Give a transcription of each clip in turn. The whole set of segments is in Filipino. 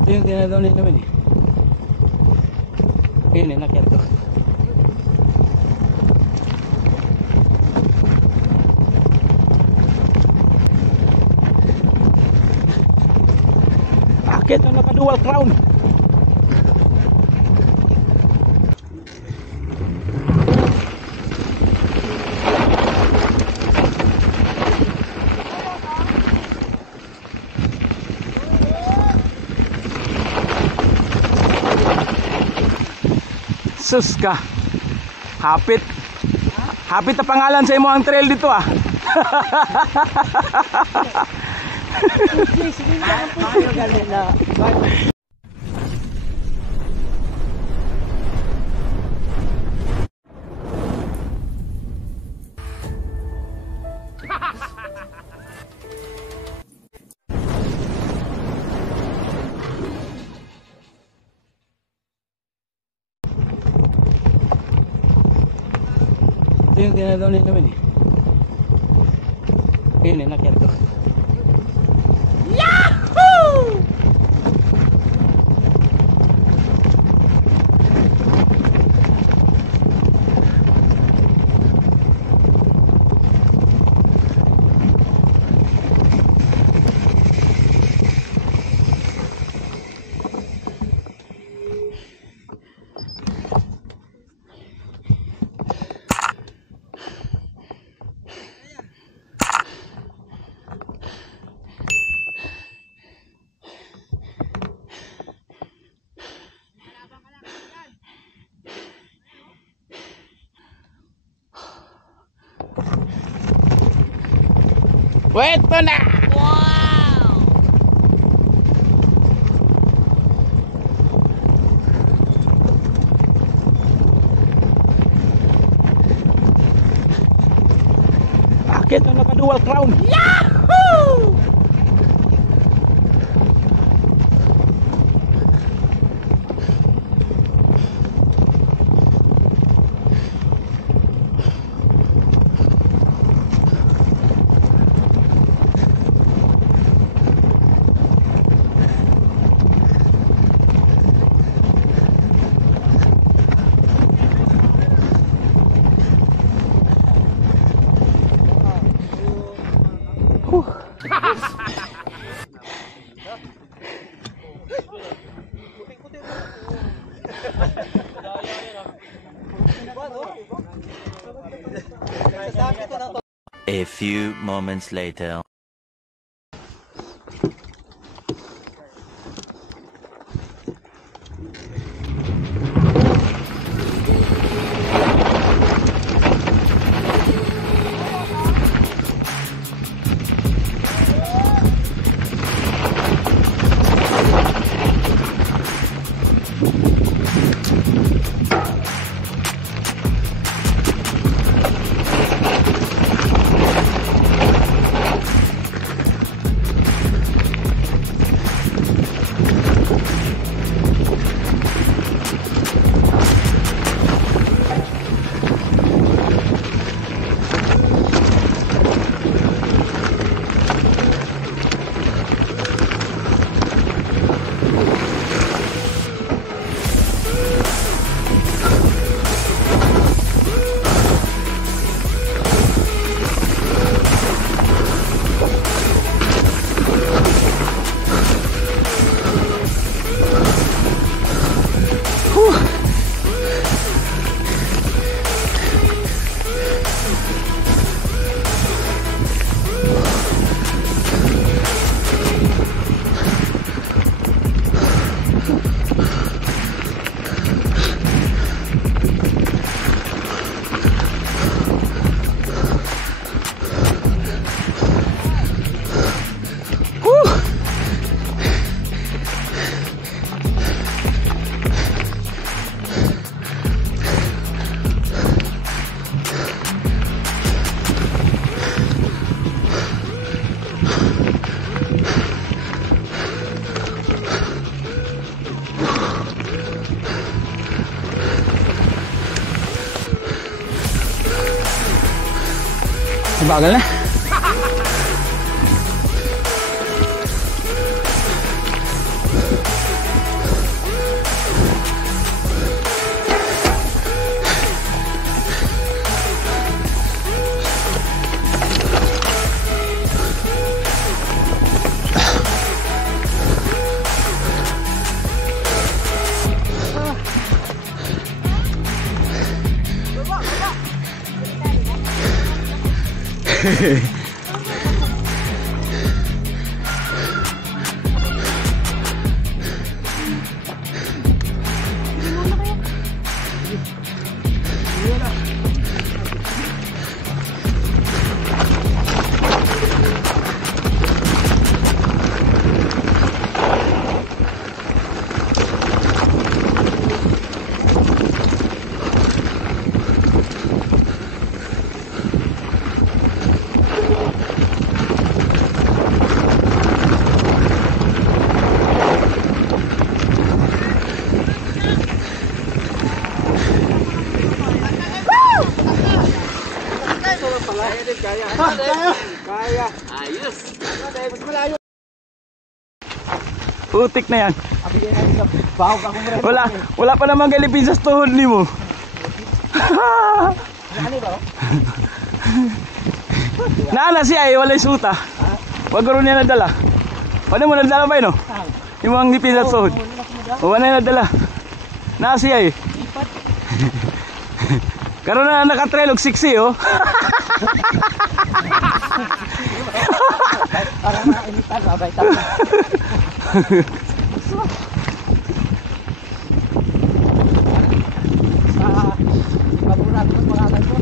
Ito yung tinadaw nila naman eh. Ayun eh, nakyat to. Akit ang naka-dual crown. Sus ka. Hapit. Hapit na pangalan sa imo ang trail dito ah. Ito yung tinadaw nila naman eh. Ayun eh, nakyat to. Yahoo! Pwesto na! Wow! Akit ang naka-dual crown. Yahoo! A few moments later. Bagal na. Kaya. Ayos. Mas malayo. Putik na yan. Abigay natin sa bahog akong rin. Wala pa namang galipin sa tuhod ni mo. Ano ba? Naana siya eh, walay suta. Wag ko rin niya nadala. Wala mo nadala ba yun? Yung mga ngipin sa tuhod. Wala na nadala. Naa siya eh. Karoon na nakatrail og 6 oh. Para mainitan ba bay tama. Paburan ko pangalan ko.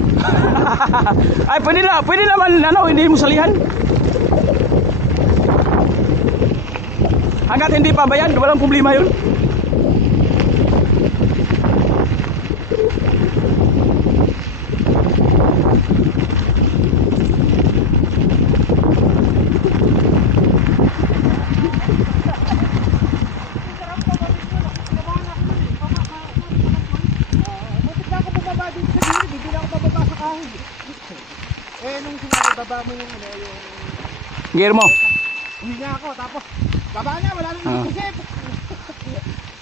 Ay pwede naman ano, hindi mo salihan. Hanggat hindi pa bayad, walang problema yun. Nung sinabi baba mo yung ano yung Gear mo. hindi nga ako tapos baba na wala nang isip.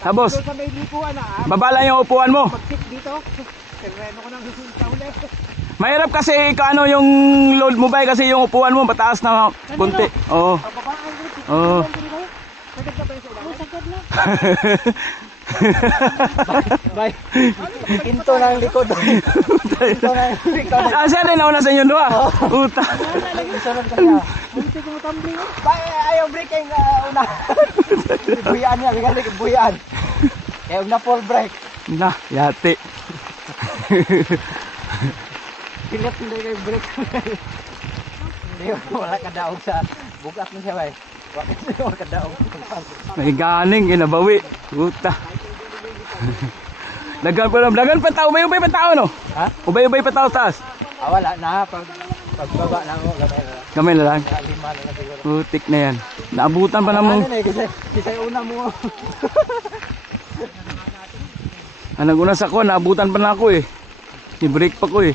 Tapos Doon sa may lipuan na baba lang yung upuan mo. pag-sit dito. Terreno ko nang hihinta ulit. Mahirap kasi kaano yung load mo ba kasi yung upuan mo pataas na konti. Oo. Baba ang grip. Oo. Sagad ka ba yung sa ilalim? Sagad na. Bay, pinto ng likod. Pinto ng likod. Ah, siya rin nauna sa inyo doon. Puta. Sunod ka niya. Bunti ko tumbling. Bay, ayaw breaking una. Buyan niya, bigyan ng buyan. Kaya una full break. Na, yate. Pilit hindi kayo break. Hindi, wala ka daog sa bugat mo siya, bay. Wala ka daog. May ganing ginabawi. Puta. Dagan pa tao, ubay pa tao no? Ha? Ubay pa tao taas. Wala na, pagbaba na ako, Gamay na lang. lima na siguro. Putik na yan. Naabutan pa namang. Ano na eh, kasi una mo. Anong una sa ko, naabutan pa na ako eh. I-break pa ko eh.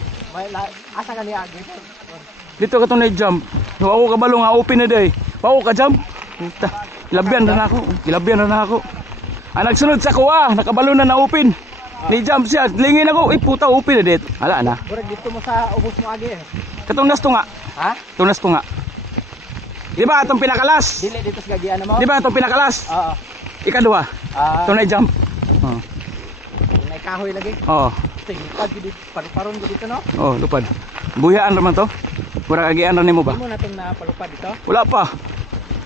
Asa ka niya, Agi? Dito ka itong na-jump. Ako kabalo nga, open na day. Ako ka jump. Puta. Kilabyan na ako. Kilabyan na ako. Ah, nagsunod sa ko nakabalo na na-open. Ni-jump siya. Lingin ako. Puta, open na dito. Hala na. Burag dito mo sa ubos mo, Agi eh. Katong nas to nga. Ha? Tunas ko nga. Di ba itong pinakalas? Dili dito sa gagian mo? Di ba itong pinakalas? Oo. Ikaduha. Ito na-jump. May kahoy lagi. Oo. Tingpad gid paron gid dito no. Oh, lupad. Buyaan naman to. Mura agian ra nimo ba? Imo natong napalupad dito. Wala pa.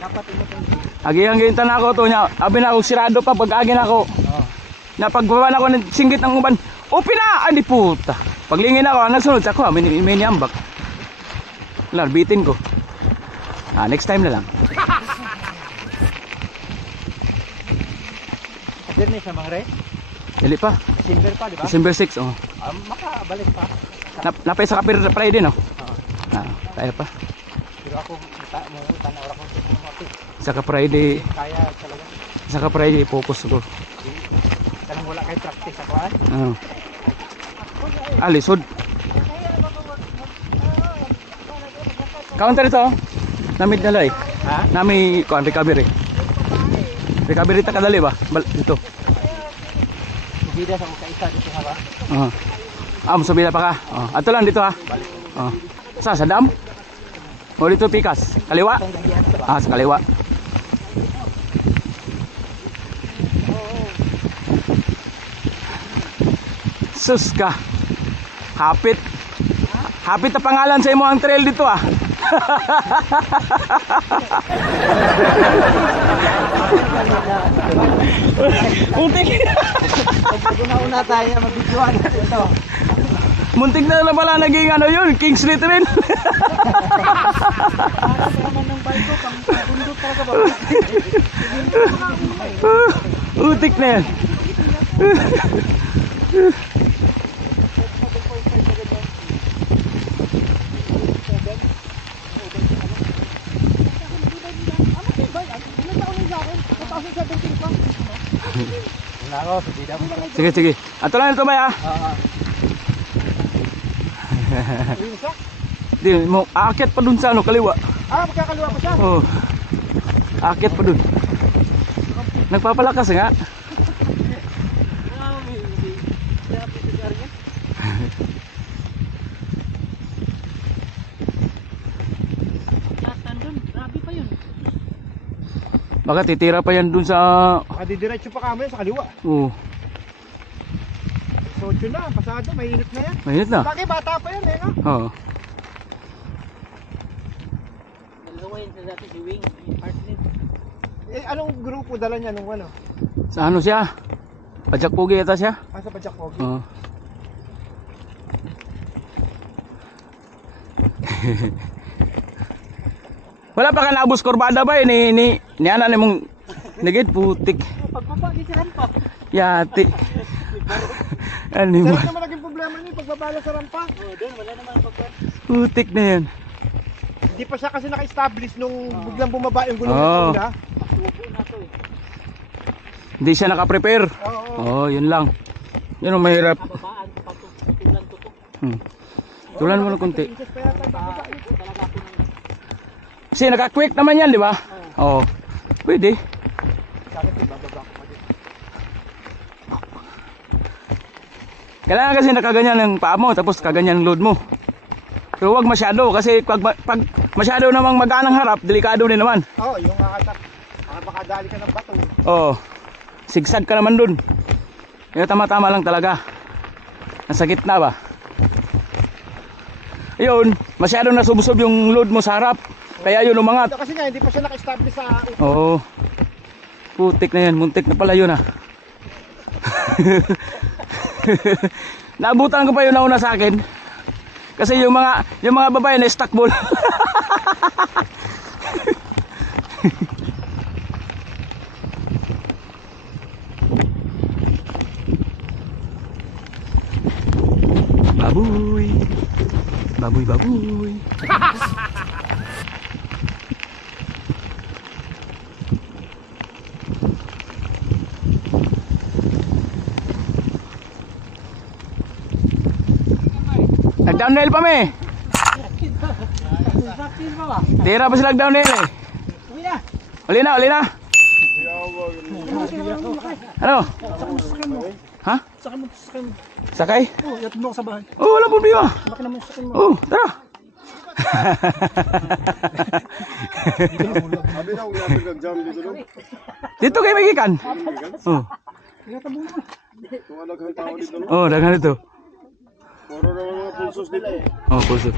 Dapat imo tong Agihan gintan ako to nya. Abi na ako sirado pa pag agi na ako. Oo. Na pagbaba na ako ng singgit ng uban. Open na! Ani puta. Paglingin ako, nagsunod sa ako, may niambak. Wala, bitin ko. Next time na lang. Dirni sa mga re. Dili pa. December pa di ba? December 6, oh. Makabalik pa. Napay sa kapir Friday, no? Oo. Tayo pa. Pero ako mo tanaw ra ko sa mga Saka Friday, kaya talaga. saka Friday focus ko. Kanang wala kay practice ako ah. Lisod. Counter ito. Namit na lay. Ha? Nami kuan recovery. Recovery ta kadali ba? Dito. Bida sa mga isa dito ha ba? Masabila pa ka. Ato lang dito ha. Sa dam? O dito pikas. Kaliwa? Sa kaliwa. Sus ka. Hapit. Hapit na pangalan sa imo ang trail dito ah. Muntik. Una-una tayo na mag-videoan. Ito. Muntik na pala naging ano yun, Kingsley trail. Naman ng bike ko, pang bundot talaga ba? Utik na yan. Una ako, hindi mo. Sige, sige. Ato lang ito ba ya? Di mo aakyat pa dun sa ano kaliwa. Magkakaliwa pa siya. Oh. Aakyat pa dun. Nagpapalakas nga. Grabe pa yun. Baka titira pa yan dun sa Didiretso pa kami sa kaliwa. oh, So yun na, pasado, mainit na yan. mainit na. Laki bata pa yan eh, no? Oo. Dalawa yun sa dati si Wing. Partner. Eh, anong grupo dala niya nung ano? Sa ano siya? Pajak pugi ata siya? Sa Pajak Pogi. Oo. Wala pa ka naabos kurbada ba ni ana ni mong nagid putik. Pagbaba, di si rampa. Yati. Ano Pero ba? naman naging problema niya, pagbabala sa rampa. Doon, wala naman pagkat. Putik na yan. Hindi pa siya kasi naka-establish nung biglang bumaba yung gulong Oo. na. Subo na to eh. Hindi siya naka-prepare. Oo. Oh, yun lang. Yun ang mahirap. Babaan, patulan tutok. Tulan mo ng konti. Inches pa yata bababa. Talaga ako ng Kasi naka-quick naman yan, di ba? Oo. Pwede. Bakit bababa ko pa din? Kailangan kasi nakaganyan ang paa mo, tapos kaganyan ang load mo. Pero huwag masyado, kasi pag masyado namang magaan ang harap, delikado din naman. Oo, yung kakatak. Baka dali ka ng bato. Oo. Sigsag ka naman dun. Kaya tama-tama lang talaga. Nasa gitna ba? Ayun, masyado nasubsob yung load mo sa harap. Kaya yun umangat. Kasi nga, hindi pa siya naka-establish sa Oo. Putik na yan, muntik na pala yun ah. Naabutan ko pa yun nauna sa akin. Kasi yung mga babae na stuck ball. Baboy. Baboy, baboy. Nag-downhill pa me. Tira pa sila nag-downhill eh. Uli na. Ano? Ha? Sakay? Oo, yatid mo ako sa bahay. Oh, wala problema. Laki naman sa akin mo. Oh, tara. Sabi na, huwag natin nag-jam dito doon. Dito kayo magikan. Oh. Kung anak ang tao dito, no? Oh, dagan dito. Puro naman mga pulsos dito. Oh, puso.